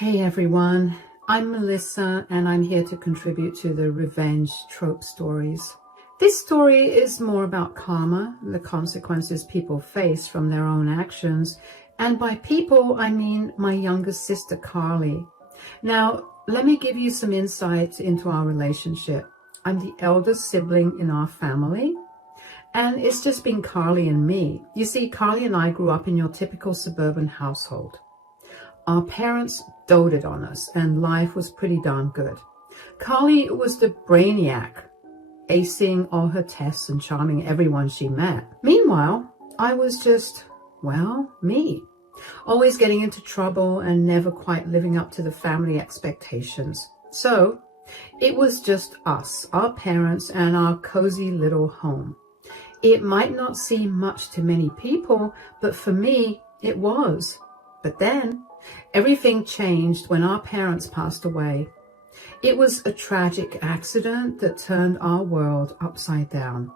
Hey everyone, I'm Melissa and I'm here to contribute to the revenge trope stories. This story is more about karma, the consequences people face from their own actions, and by people I mean my younger sister Carly. Now, let me give you some insight into our relationship. I'm the eldest sibling in our family, and it's just been Carly and me. You see, Carly and I grew up in your typical suburban household. Our parents doted on us and life was pretty darn good. Carly was the brainiac, acing all her tests and charming everyone she met. Meanwhile, I was just, well, me. Always getting into trouble and never quite living up to the family expectations. So, it was just us, our parents, and our cozy little home. It might not seem much to many people, but for me, it was. But then, everything changed when our parents passed away. It was a tragic accident that turned our world upside down.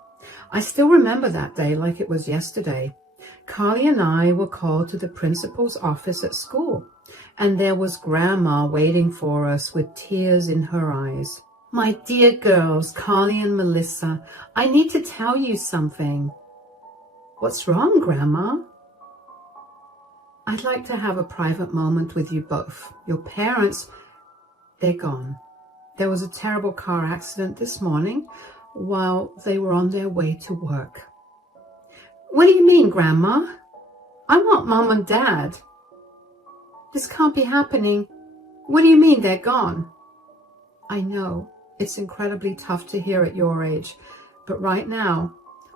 I still remember that day like it was yesterday. Carly and I were called to the principal's office at school, and there was Grandma waiting for us with tears in her eyes. My dear girls, Carly and Melissa, I need to tell you something. What's wrong, Grandma? I'd like to have a private moment with you both. Your parents, they're gone. There was a terrible car accident this morning while they were on their way to work. What do you mean, Grandma? I want Mom and Dad. This can't be happening. What do you mean they're gone? I know, it's incredibly tough to hear at your age, but right now,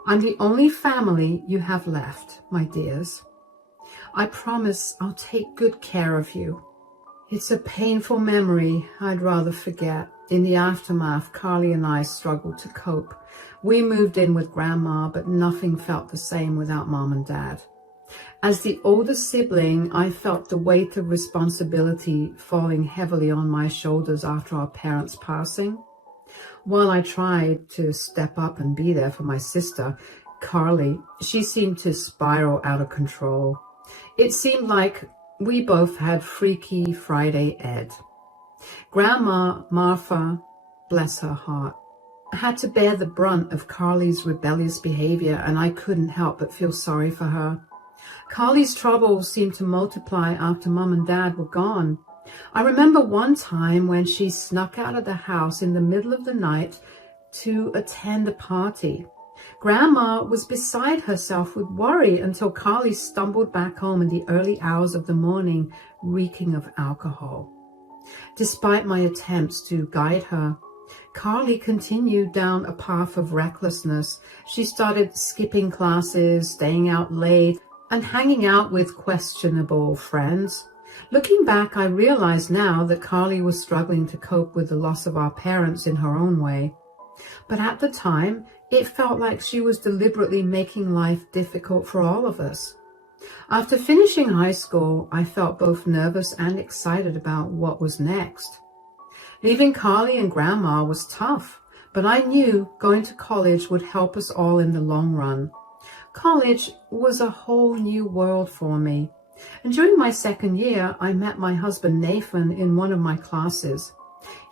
I'm the only family you have left, my dears. I promise I'll take good care of you. It's a painful memory I'd rather forget. In the aftermath, Carly and I struggled to cope. We moved in with Grandma, but nothing felt the same without Mom and Dad. As the oldest sibling, I felt the weight of responsibility falling heavily on my shoulders after our parents' passing. While I tried to step up and be there for my sister, Carly, she seemed to spiral out of control. It seemed like we both had Freaky Friday Ed. Grandma Martha, bless her heart, had to bear the brunt of Carly's rebellious behavior, and I couldn't help but feel sorry for her. Carly's troubles seemed to multiply after Mom and Dad were gone. I remember one time when she snuck out of the house in the middle of the night to attend a party. Grandma was beside herself with worry until Carly stumbled back home in the early hours of the morning, reeking of alcohol. Despite my attempts to guide her, Carly continued down a path of recklessness. She started skipping classes, staying out late, and hanging out with questionable friends. Looking back, I realize now that Carly was struggling to cope with the loss of our parents in her own way. But at the time, it felt like she was deliberately making life difficult for all of us. After finishing high school, I felt both nervous and excited about what was next. Leaving Carly and Grandma was tough, but I knew going to college would help us all in the long run. College was a whole new world for me. And during my second year, I met my husband Nathan in one of my classes.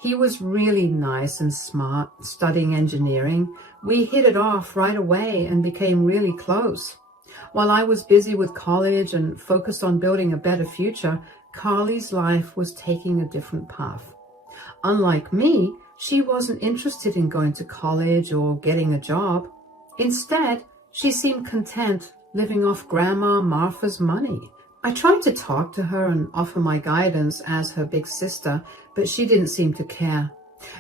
He was really nice and smart, studying engineering. We hit it off right away and became really close. While I was busy with college and focused on building a better future, Carly's life was taking a different path. Unlike me, she wasn't interested in going to college or getting a job. Instead, she seemed content living off Grandma Martha's money. I tried to talk to her and offer my guidance as her big sister, but she didn't seem to care.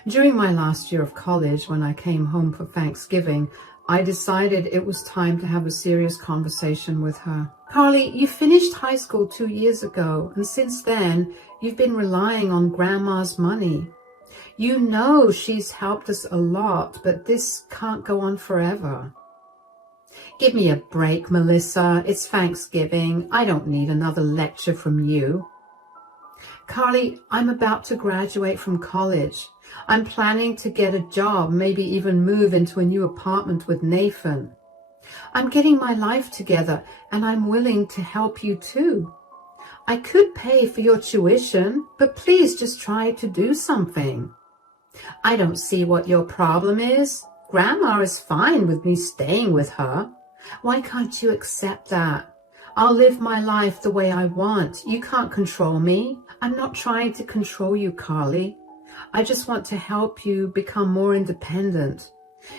During my last year of college, when I came home for Thanksgiving, I decided it was time to have a serious conversation with her. Carly, you finished high school 2 years ago, and since then, you've been relying on Grandma's money. You know she's helped us a lot, but this can't go on forever. Give me a break, Melissa. It's Thanksgiving. I don't need another lecture from you. Carly, I'm about to graduate from college. I'm planning to get a job, maybe even move into a new apartment with Nathan. I'm getting my life together, and I'm willing to help you too. I could pay for your tuition, but please just try to do something. I don't see what your problem is. Grandma is fine with me staying with her. Why can't you accept that? I'll live my life the way I want. You can't control me. I'm not trying to control you, Carly. I just want to help you become more independent.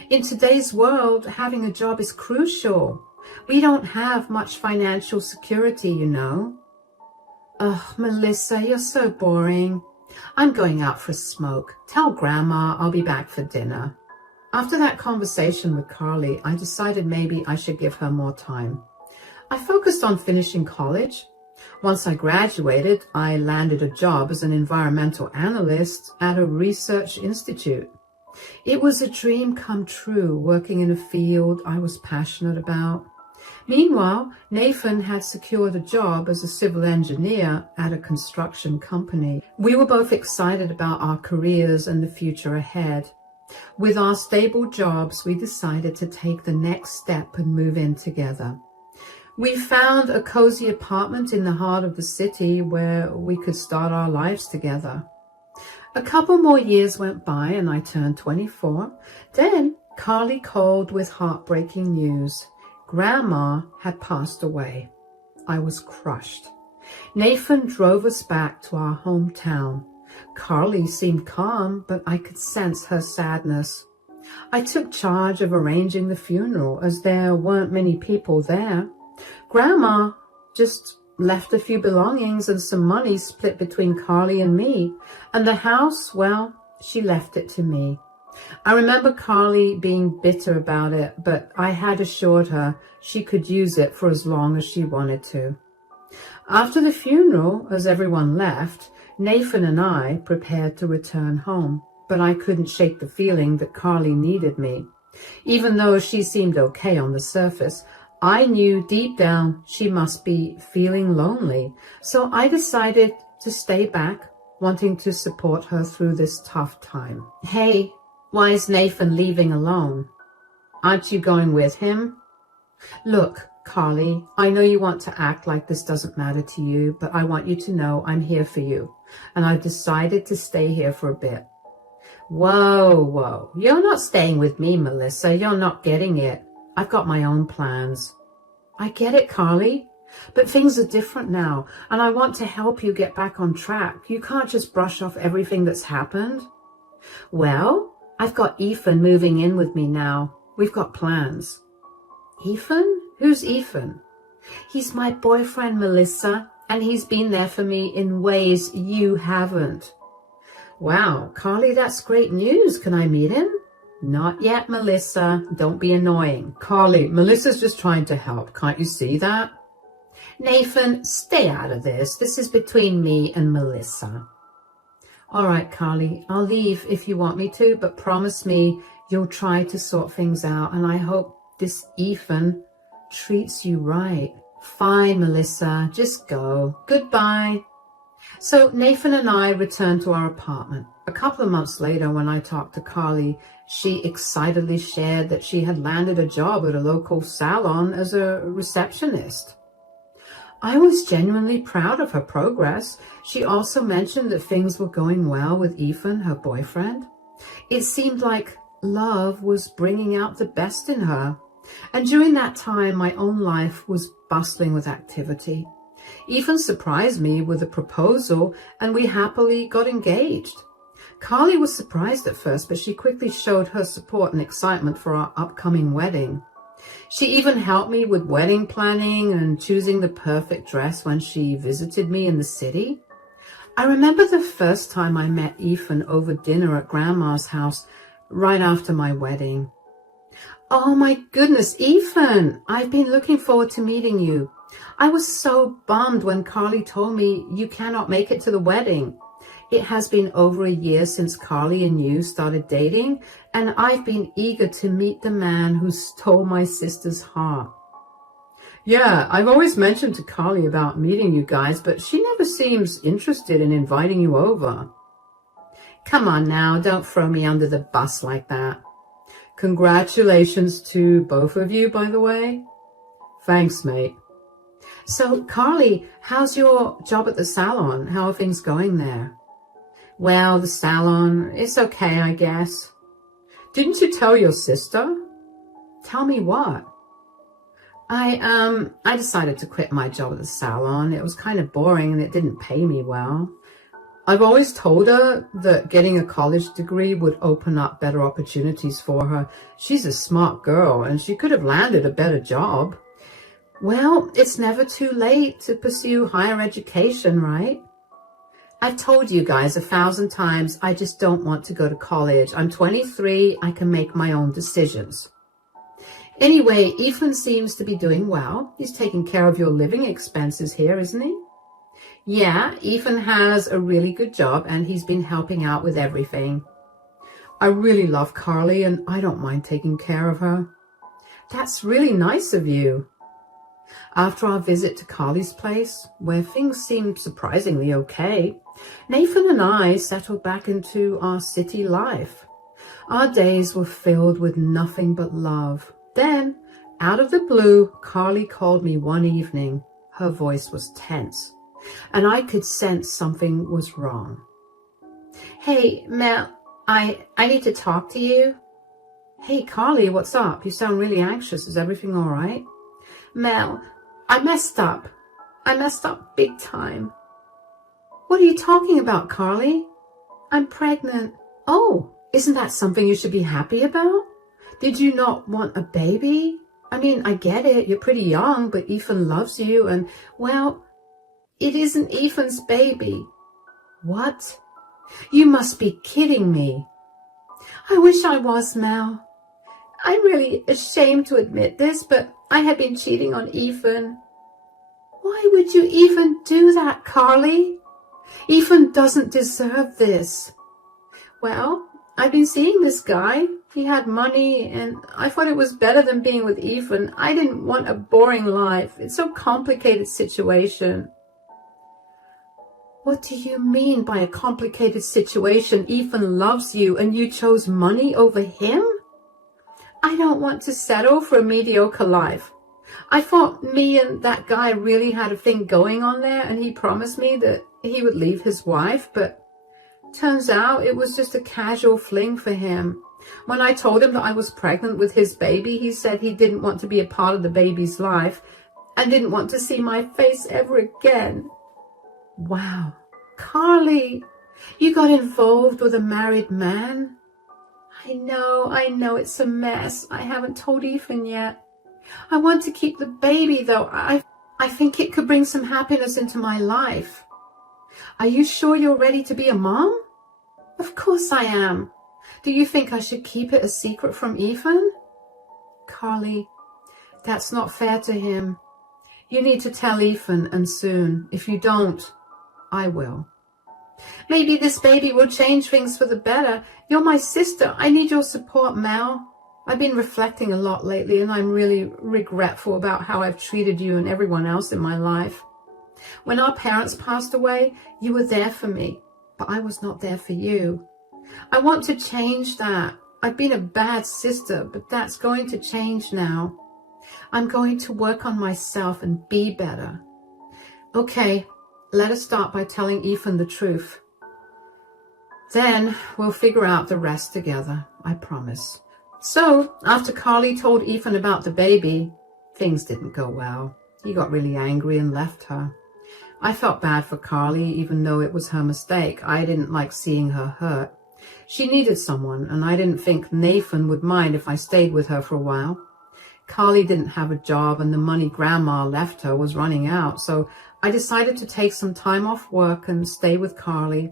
In today's world, having a job is crucial. We don't have much financial security, you know. Oh, Melissa, you're so boring. I'm going out for a smoke. Tell Grandma I'll be back for dinner. After that conversation with Carly, I decided maybe I should give her more time. I focused on finishing college. Once I graduated, I landed a job as an environmental analyst at a research institute. It was a dream come true, working in a field I was passionate about. Meanwhile, Nathan had secured a job as a civil engineer at a construction company. We were both excited about our careers and the future ahead. With our stable jobs, we decided to take the next step and move in together. We found a cozy apartment in the heart of the city where we could start our lives together. A couple more years went by and I turned 24. Then Carly called with heartbreaking news. Grandma had passed away. I was crushed. Nathan drove us back to our hometown. Carly seemed calm, but I could sense her sadness. I took charge of arranging the funeral as there weren't many people there. Grandma just left a few belongings and some money split between Carly and me. And the house, well, she left it to me. I remember Carly being bitter about it, but I had assured her she could use it for as long as she wanted to. After the funeral, as everyone left, Nathan and I prepared to return home, but I couldn't shake the feeling that Carly needed me. Even though she seemed okay on the surface, I knew deep down she must be feeling lonely, so I decided to stay back, wanting to support her through this tough time. Hey, why is Nathan leaving alone? Aren't you going with him? Look, Carly, I know you want to act like this doesn't matter to you, but I want you to know I'm here for you, and I've decided to stay here for a bit. Whoa, you're not staying with me, Melissa. You're not getting it. I've got my own plans. I get it, Carly, but things are different now, and I want to help you get back on track. You can't just brush off everything that's happened. Well, I've got Ethan moving in with me now. We've got plans. Ethan? Who's Ethan? He's my boyfriend, Melissa, and he's been there for me in ways you haven't. Wow, Carly, that's great news. Can I meet him? Not yet, Melissa. Don't be annoying. Carly, Melissa's just trying to help. Can't you see that? Nathan, stay out of this. This is between me and Melissa. All right, Carly, I'll leave if you want me to, but promise me you'll try to sort things out, and I hope this Ethan treats you right. Fine, Melissa, just go. Goodbye. So Nathan and I returned to our apartment. A couple of months later, when I talked to Carly, she excitedly shared that she had landed a job at a local salon as a receptionist. I was genuinely proud of her progress. She also mentioned that things were going well with Ethan, her boyfriend. It seemed like love was bringing out the best in her. And during that time, my own life was bustling with activity. Ethan surprised me with a proposal, and we happily got engaged. Carly was surprised at first, but she quickly showed her support and excitement for our upcoming wedding. She even helped me with wedding planning and choosing the perfect dress when she visited me in the city. I remember the first time I met Ethan over dinner at Grandma's house right after my wedding. Oh my goodness, Ethan, I've been looking forward to meeting you. I was so bummed when Carly told me you cannot make it to the wedding. It has been over a year since Carly and you started dating, and I've been eager to meet the man who stole my sister's heart. Yeah, I've always mentioned to Carly about meeting you guys, but she never seems interested in inviting you over. Come on now, don't throw me under the bus like that. Congratulations to both of you, by the way. Thanks, mate. So, Carly, how's your job at the salon? How are things going there? Well, the salon, it's okay, I guess. Didn't you tell your sister? Tell me what? I decided to quit my job at the salon. It was kind of boring and it didn't pay me well. I've always told her that getting a college degree would open up better opportunities for her. She's a smart girl and she could have landed a better job. Well, it's never too late to pursue higher education, right? I've told you guys 1,000 times, I just don't want to go to college. I'm 23, I can make my own decisions. Anyway, Ethan seems to be doing well. He's taking care of your living expenses here, isn't he? Yeah, Ethan has a really good job and he's been helping out with everything. I really love Carly and I don't mind taking care of her. That's really nice of you. After our visit to Carly's place, where things seemed surprisingly okay, Nathan and I settled back into our city life. Our days were filled with nothing but love. Then, out of the blue, Carly called me one evening. Her voice was tense, and I could sense something was wrong. Hey, Mel, I need to talk to you. Hey, Carly, what's up? You sound really anxious. Is everything all right? Mel, I messed up. I messed up big time. What are you talking about, Carly? I'm pregnant. Oh, isn't that something you should be happy about? Did you not want a baby? I mean, I get it. You're pretty young, but Ethan loves you and, well, it isn't Ethan's baby. What? You must be kidding me. I wish I was, Mel. I'm really ashamed to admit this, but I had been cheating on Ethan. Why would you even do that, Carly? Ethan doesn't deserve this. Well, I've been seeing this guy. He had money, and I thought it was better than being with Ethan. I didn't want a boring life. It's a complicated situation. What do you mean by a complicated situation? Ethan loves you, and you chose money over him? I don't want to settle for a mediocre life. I thought me and that guy really had a thing going on there, and he promised me that he would leave his wife, but turns out it was just a casual fling for him. When I told him that I was pregnant with his baby, he said he didn't want to be a part of the baby's life and didn't want to see my face ever again. Wow, Carly, you got involved with a married man? I know, it's a mess. I haven't told Ethan yet. I want to keep the baby, though. I think it could bring some happiness into my life. Are you sure you're ready to be a mom? Of course I am. Do you think I should keep it a secret from Ethan? Carly, that's not fair to him. You need to tell Ethan, and soon. If you don't, I will. Maybe this baby will change things for the better. You're my sister. I need your support, Mel. I've been reflecting a lot lately, and I'm really regretful about how I've treated you and everyone else in my life. When our parents passed away, you were there for me, but I was not there for you. I want to change that. I've been a bad sister, but that's going to change now. I'm going to work on myself and be better. Okay, let us start by telling Ethan the truth. Then we'll figure out the rest together, I promise. So, after Carly told Ethan about the baby, things didn't go well. He got really angry and left her. I felt bad for Carly, even though it was her mistake. I didn't like seeing her hurt. She needed someone, and I didn't think Nathan would mind if I stayed with her for a while. Carly didn't have a job, and the money Grandma left her was running out, so I decided to take some time off work and stay with Carly.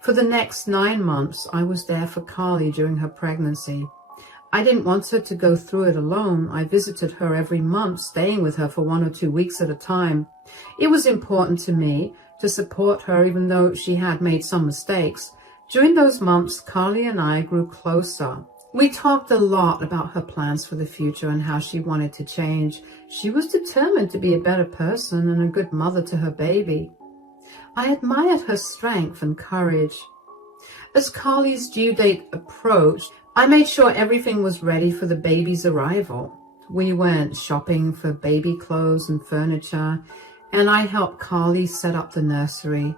For the next 9 months, I was there for Carly during her pregnancy. I didn't want her to go through it alone. I visited her every month, staying with her for 1 or 2 weeks at a time. It was important to me to support her, even though she had made some mistakes. During those months, Carly and I grew closer. We talked a lot about her plans for the future and how she wanted to change. She was determined to be a better person and a good mother to her baby. I admired her strength and courage. As Carly's due date approached, I made sure everything was ready for the baby's arrival. We went shopping for baby clothes and furniture, and I helped Carly set up the nursery.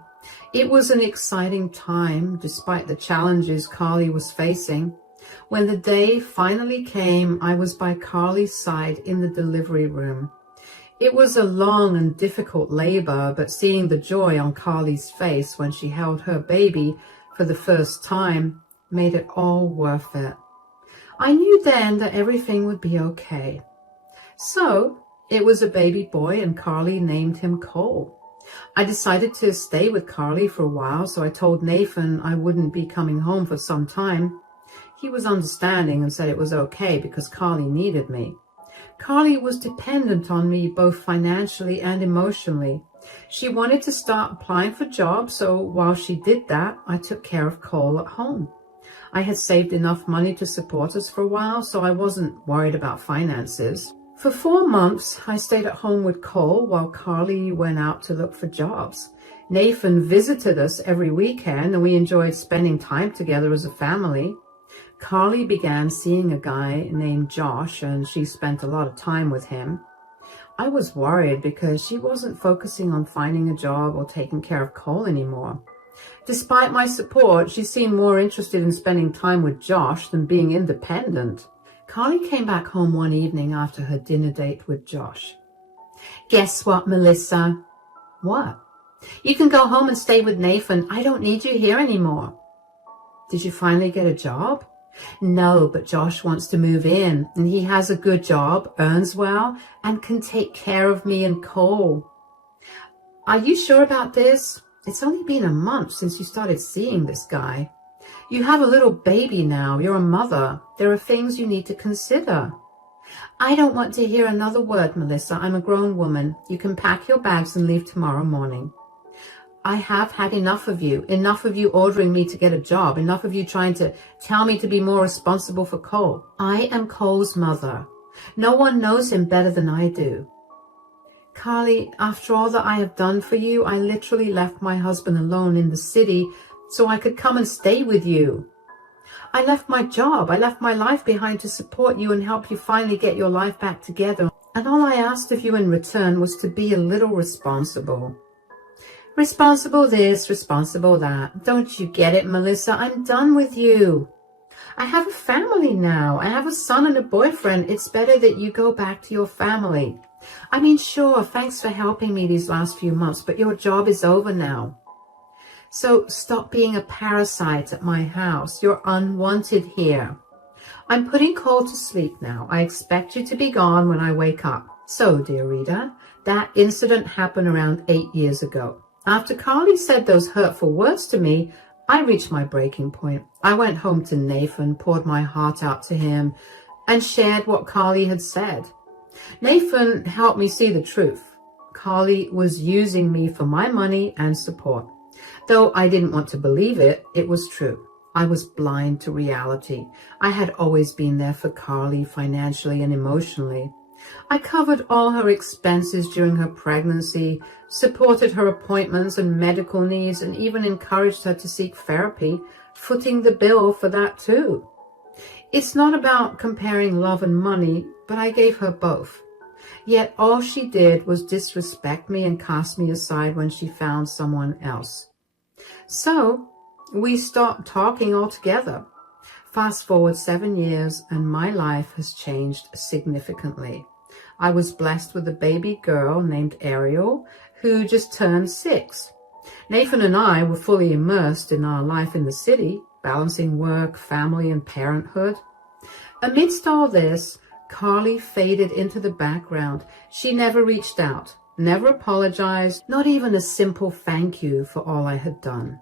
It was an exciting time, despite the challenges Carly was facing. When the day finally came, I was by Carly's side in the delivery room. It was a long and difficult labor, but seeing the joy on Carly's face when she held her baby for the first time made it all worth it. I knew then that everything would be okay. So it was a baby boy, and Carly named him Cole. I decided to stay with Carly for a while, so I told Nathan I wouldn't be coming home for some time. He was understanding and said it was okay because Carly needed me. Carly was dependent on me both financially and emotionally. She wanted to start applying for jobs, so while she did that, I took care of Cole at home. I had saved enough money to support us for a while, so I wasn't worried about finances. For 4 months, I stayed at home with Cole while Carly went out to look for jobs. Nathan visited us every weekend, and we enjoyed spending time together as a family. Carly began seeing a guy named Josh, and she spent a lot of time with him. I was worried because she wasn't focusing on finding a job or taking care of Cole anymore. Despite my support, she seemed more interested in spending time with Josh than being independent. Carly came back home one evening after her dinner date with Josh. "Guess what, Melissa?" "What?" "You can go home and stay with Nathan. I don't need you here anymore." "Did you finally get a job?" "No, but Josh wants to move in, and he has a good job, earns well, and can take care of me and Cole." "Are you sure about this? It's only been a month since you started seeing this guy. You have a little baby now. You're a mother. There are things you need to consider." "I don't want to hear another word, Melissa. I'm a grown woman. You can pack your bags and leave tomorrow morning." "I have had enough of you ordering me to get a job, enough of you trying to tell me to be more responsible for Cole. I am Cole's mother. No one knows him better than I do." "Carly, after all that I have done for you, I literally left my husband alone in the city so I could come and stay with you. I left my job, I left my life behind to support you and help you finally get your life back together. And all I asked of you in return was to be a little responsible." "Responsible this, responsible that. Don't you get it, Melissa? I'm done with you. I have a family now. I have a son and a boyfriend. It's better that you go back to your family. I mean, sure, thanks for helping me these last few months, but your job is over now. So stop being a parasite at my house. You're unwanted here. I'm putting Cole to sleep now. I expect you to be gone when I wake up." So, dear reader, that incident happened around 8 years ago. After Carly said those hurtful words to me, I reached my breaking point. I went home to Nathan, poured my heart out to him, and shared what Carly had said. Nathan helped me see the truth. Carly was using me for my money and support. Though I didn't want to believe it, it was true. I was blind to reality. I had always been there for Carly financially and emotionally. I covered all her expenses during her pregnancy, supported her appointments and medical needs, and even encouraged her to seek therapy, footing the bill for that too. It's not about comparing love and money, but I gave her both. Yet all she did was disrespect me and cast me aside when she found someone else. So we stopped talking altogether. Fast forward 7 years, and my life has changed significantly. I was blessed with a baby girl named Ariel, who just turned 6. Nathan and I were fully immersed in our life in the city, balancing work, family, and parenthood. Amidst all this, Carly faded into the background. She never reached out, never apologized, not even a simple thank you for all I had done.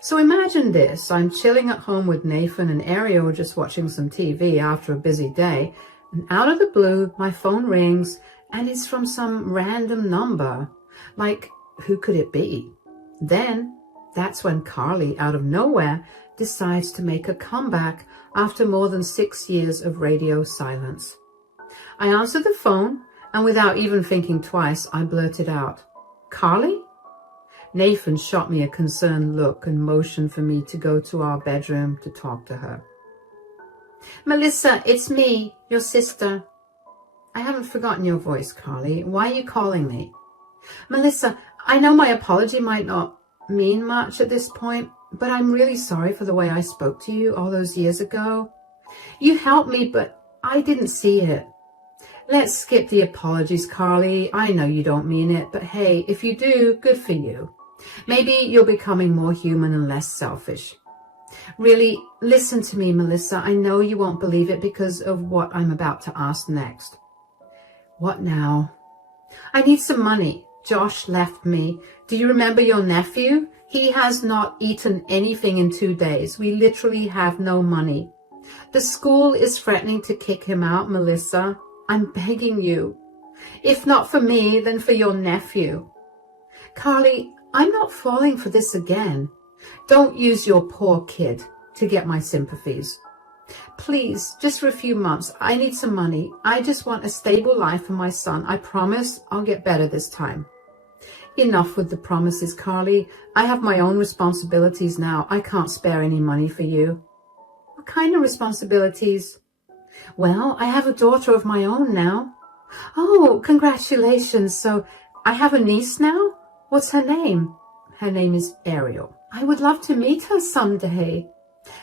So imagine this. I'm chilling at home with Nathan and Ariel, just watching some TV after a busy day, and out of the blue, my phone rings, and it's from some random number. Like, who could it be? Then, that's when Carly, out of nowhere, decides to make a comeback after more than 6 years of radio silence. I answered the phone, and without even thinking twice, I blurted out, "Carly?" Nathan shot me a concerned look and motioned for me to go to our bedroom to talk to her. "Melissa, it's me, your sister." I haven't forgotten your voice, Carly. Why are you calling me? Melissa, I know my apology might not mean much at this point, but I'm really sorry for the way I spoke to you all those years ago. You helped me, but I didn't see it. Let's skip the apologies, Carly. I know you don't mean it, but hey, if you do, good for you. Maybe you're becoming more human and less selfish. Really, listen to me, Melissa. I know you won't believe it because of what I'm about to ask next. What now? I need some money. Josh left me. Do you remember your nephew? He has not eaten anything in 2 days. We literally have no money. The school is threatening to kick him out, Melissa. I'm begging you. If not for me, then for your nephew. Carly, I'm not falling for this again. Don't use your poor kid to get my sympathies. Please, just for a few months, I need some money. I just want a stable life for my son. I promise I'll get better this time. Enough with the promises, Carly. I have my own responsibilities now. I can't spare any money for you. What kind of responsibilities? Well, I have a daughter of my own now. Oh, congratulations. So I have a niece now? What's her name? Her name is Ariel. I would love to meet her someday.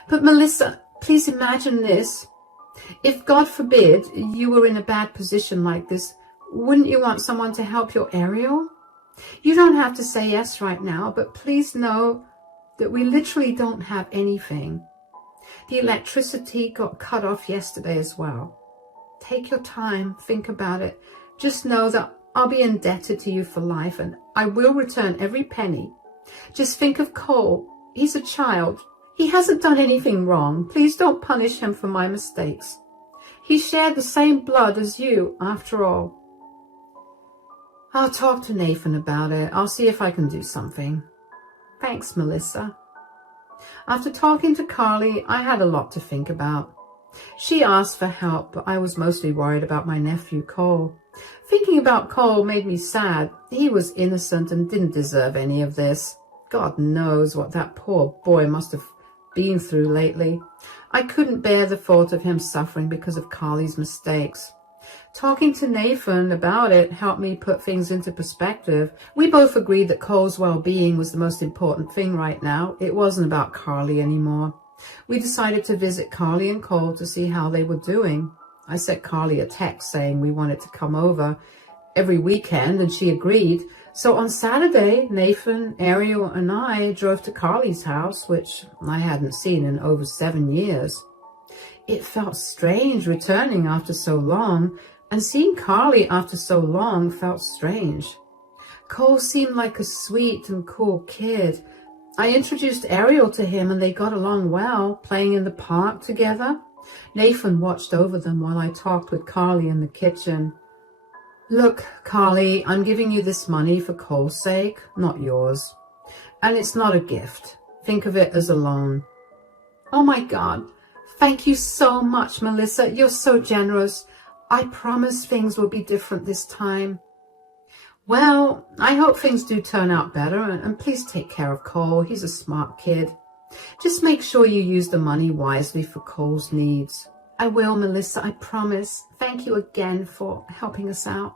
But Melissa, please imagine this. If, God forbid, you were in a bad position like this, wouldn't you want someone to help your Ariel? You don't have to say yes right now, but please know that we literally don't have anything. The electricity got cut off yesterday as well. Take your time, think about it. Just know that I'll be indebted to you for life and I will return every penny. Just think of Cole. He's a child. He hasn't done anything wrong. Please don't punish him for my mistakes. He shared the same blood as you, after all. I'll talk to Nathan about it. I'll see if I can do something. Thanks, Melissa. After talking to Carly, I had a lot to think about. She asked for help, but I was mostly worried about my nephew, Cole. Thinking about Cole made me sad. He was innocent and didn't deserve any of this. God knows what that poor boy must have been through lately. I couldn't bear the thought of him suffering because of Carly's mistakes. Talking to Nathan about it helped me put things into perspective. We both agreed that Cole's well-being was the most important thing right now. It wasn't about Carly anymore. We decided to visit Carly and Cole to see how they were doing. I sent Carly a text saying we wanted to come over every weekend, and she agreed. So on Saturday, Nathan, Ariel, and I drove to Carly's house, which I hadn't seen in over 7 years. It felt strange returning after so long, and seeing Carly after so long felt strange. Cole seemed like a sweet and cool kid. I introduced Ariel to him and they got along well, playing in the park together. Nathan watched over them while I talked with Carly in the kitchen. Look, Carly, I'm giving you this money for Cole's sake, not yours. And it's not a gift. Think of it as a loan. Oh my God. Thank you so much, Melissa. You're so generous. I promise things will be different this time. Well, I hope things do turn out better, and please take care of Cole. He's a smart kid. Just make sure you use the money wisely for Cole's needs. I will, Melissa, I promise. Thank you again for helping us out.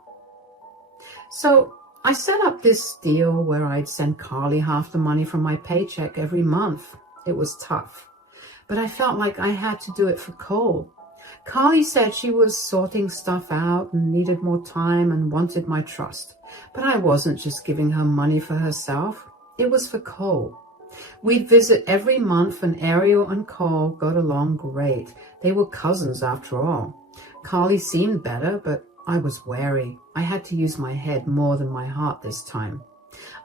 So I set up this deal where I'd send Carly half the money from my paycheck every month. It was tough, but I felt like I had to do it for Cole. Carly said she was sorting stuff out and needed more time and wanted my trust. But I wasn't just giving her money for herself. It was for Cole. We'd visit every month and Ariel and Cole got along great. They were cousins after all. Carly seemed better, but I was wary. I had to use my head more than my heart this time.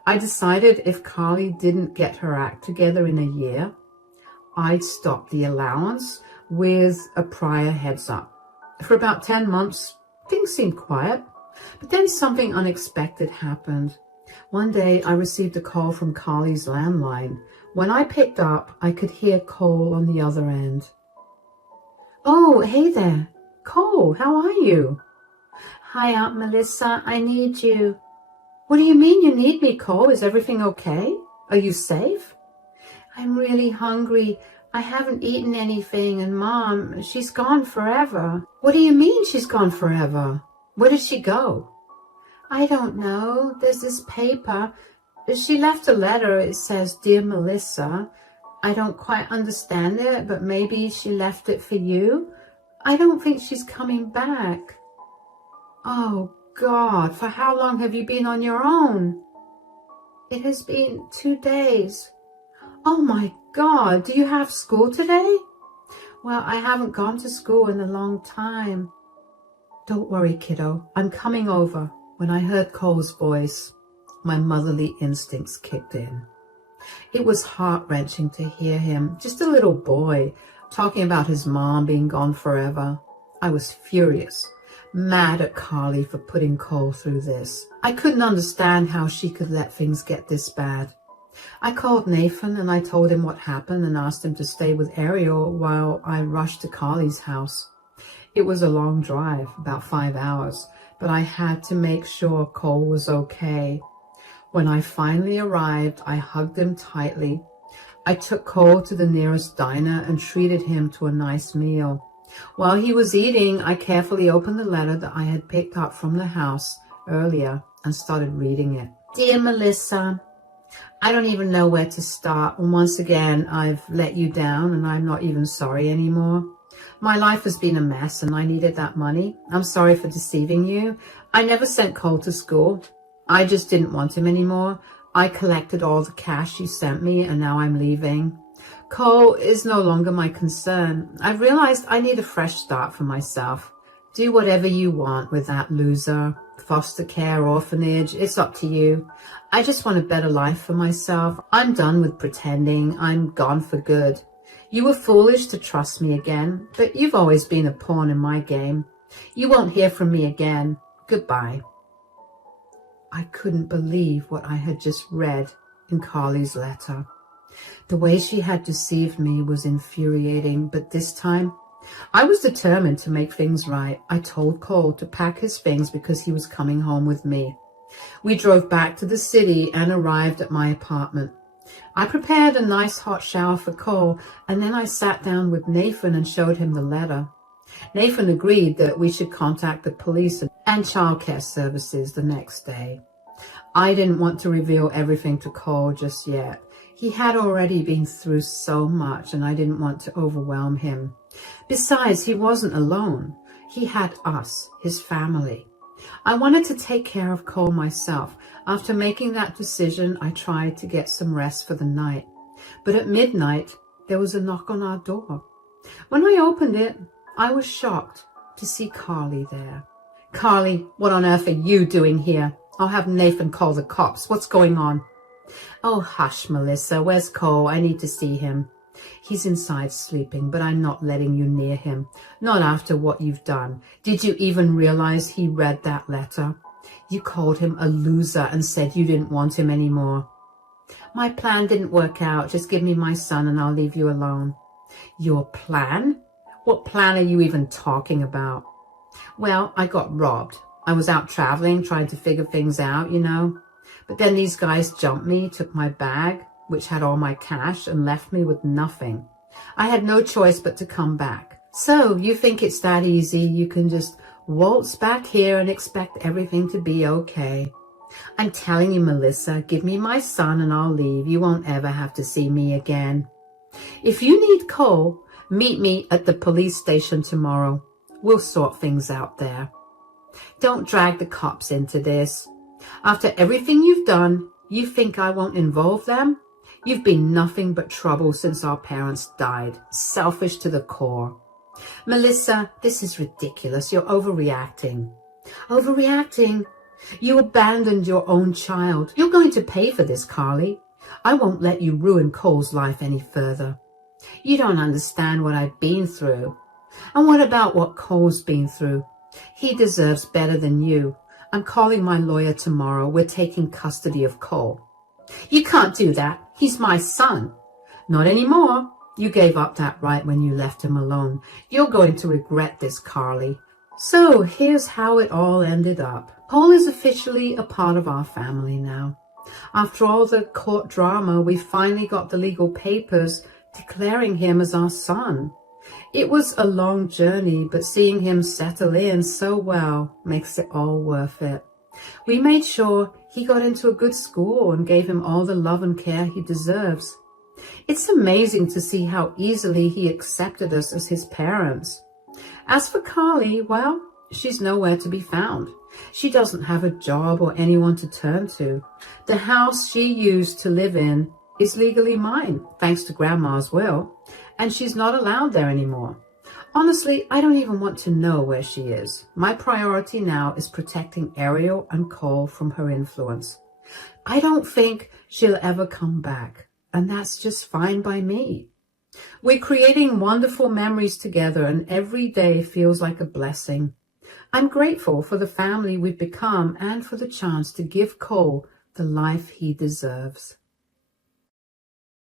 I decided if Carly didn't get her act together in a year, I'd stop the allowance with a prior heads up. For about 10 months, things seemed quiet, but then something unexpected happened. One day I received a call from Carly's landline. When I picked up, I could hear Cole on the other end. Oh, hey there. Cole, how are you? Hi, Aunt Melissa. I need you. What do you mean you need me, Cole? Is everything okay? Are you safe? I'm really hungry. I haven't eaten anything, and Mom, she's gone forever. What do you mean she's gone forever? Where did she go? I don't know. There's this paper. She left a letter. It says, Dear Melissa. I don't quite understand it, but maybe she left it for you. I don't think she's coming back. Oh, God, for how long have you been on your own? It has been 2 days. Oh, my God, do you have school today? Well, I haven't gone to school in a long time. Don't worry, kiddo. I'm coming over. When I heard Cole's voice, my motherly instincts kicked in. It was heart-wrenching to hear him, just a little boy, talking about his mom being gone forever. I was furious, mad at Carly for putting Cole through this. I couldn't understand how she could let things get this bad. I called Nathan and I told him what happened and asked him to stay with Ariel while I rushed to Carly's house. It was a long drive, about 5 hours, but I had to make sure Cole was okay. When I finally arrived, I hugged him tightly. I took Cole to the nearest diner and treated him to a nice meal. While he was eating, I carefully opened the letter that I had picked up from the house earlier and started reading it. Dear Melissa, I don't even know where to start. And once again, I've let you down and I'm not even sorry anymore. My life has been a mess and I needed that money. I'm sorry for deceiving you. I never sent Cole to school. I just didn't want him anymore. I collected all the cash you sent me and now I'm leaving. Cole is no longer my concern. I've realized I need a fresh start for myself. Do whatever you want with that loser. Foster care, orphanage, it's up to you. I just want a better life for myself. I'm done with pretending. I'm gone for good. You were foolish to trust me again, but you've always been a pawn in my game. You won't hear from me again. Goodbye. I couldn't believe what I had just read in Carly's letter. The way she had deceived me was infuriating, but this time I was determined to make things right. I told Cole to pack his things because he was coming home with me. We drove back to the city and arrived at my apartment. I prepared a nice hot shower for Cole, and then I sat down with Nathan and showed him the letter. Nathan agreed that we should contact the police and childcare services the next day. I didn't want to reveal everything to Cole just yet. He had already been through so much and I didn't want to overwhelm him. Besides, he wasn't alone. He had us, his family. I wanted to take care of Cole myself. After making that decision, I tried to get some rest for the night. But at midnight, there was a knock on our door. When I opened it, I was shocked to see Carly there. Carly, what on earth are you doing here? I'll have Nathan call the cops. What's going on? Oh, hush, Melissa. Where's Cole? I need to see him. He's inside sleeping, but I'm not letting you near him. Not after what you've done. Did you even realize he read that letter? You called him a loser and said you didn't want him anymore. My plan didn't work out. Just give me my son and I'll leave you alone. Your plan? What plan are you even talking about? Well, I got robbed. I was out traveling, trying to figure things out, you know. But then these guys jumped me, took my bag, which had all my cash, and left me with nothing. I had no choice but to come back. So you think it's that easy? You can just waltz back here and expect everything to be okay. I'm telling you, Melissa, give me my son and I'll leave. You won't ever have to see me again. If you need Cole, meet me at the police station tomorrow. We'll sort things out there. Don't drag the cops into this. After everything you've done, you think I won't involve them? You've been nothing but trouble since our parents died. Selfish to the core. Melissa, this is ridiculous. You're overreacting. Overreacting? You abandoned your own child. You're going to pay for this, Carly. I won't let you ruin Cole's life any further. You don't understand what I've been through. And what about what Cole's been through? He deserves better than you. I'm calling my lawyer tomorrow. We're taking custody of Cole. You can't do that. He's my son. Not anymore. You gave up that right when you left him alone. You're going to regret this, Carly. So here's how it all ended up. Cole is officially a part of our family now. After all the court drama, we finally got the legal papers declaring him as our son. It was a long journey, but seeing him settle in so well makes it all worth it. We made sure he got into a good school and gave him all the love and care he deserves. It's amazing to see how easily he accepted us as his parents. As for Carly, well, she's nowhere to be found. She doesn't have a job or anyone to turn to. The house she used to live in is legally mine, thanks to Grandma's will, and she's not allowed there anymore. Honestly, I don't even want to know where she is. My priority now is protecting Ariel and Cole from her influence. I don't think she'll ever come back, and that's just fine by me. We're creating wonderful memories together, and every day feels like a blessing. I'm grateful for the family we've become and for the chance to give Cole the life he deserves.